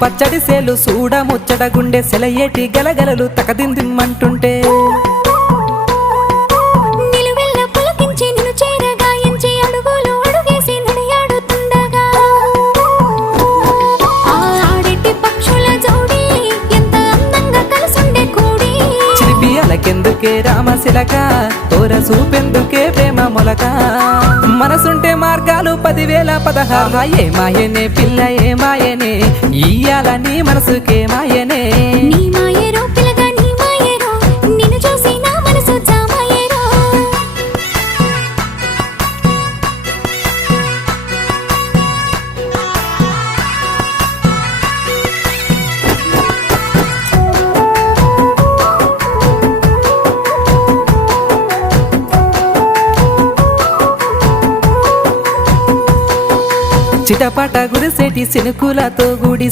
పచ్చడి సేలు సూడ ముచ్చట గుండె సెలయేటి గలగలలు తకదిందిమ్మంటుంటే నిలువెల్ల పులకించి నిన్ను చేరగాయించి అడుగులు అడుగేసి నడియాడుతుండగా ఆడెట్టి పక్షుల జోడి ఎంత అందంగా కలుసుండే కూడి చిలిపి అలకెందుకే రామశిలక తోర సూపెందుకే ప్రేమ మొలక మనసుంటే మార్గాలు 10,016 ఏ మాయనే పిల్ల ఏ మాయనే ఇయ్యాల నీ మనసుకే మాయనే నీ మాయేరో పిల్లగా నీ మాయేరో నిన్ను చూసి నా మనసు జామాయేరో చిటపట గురిసేటి సినుకులతో గుడి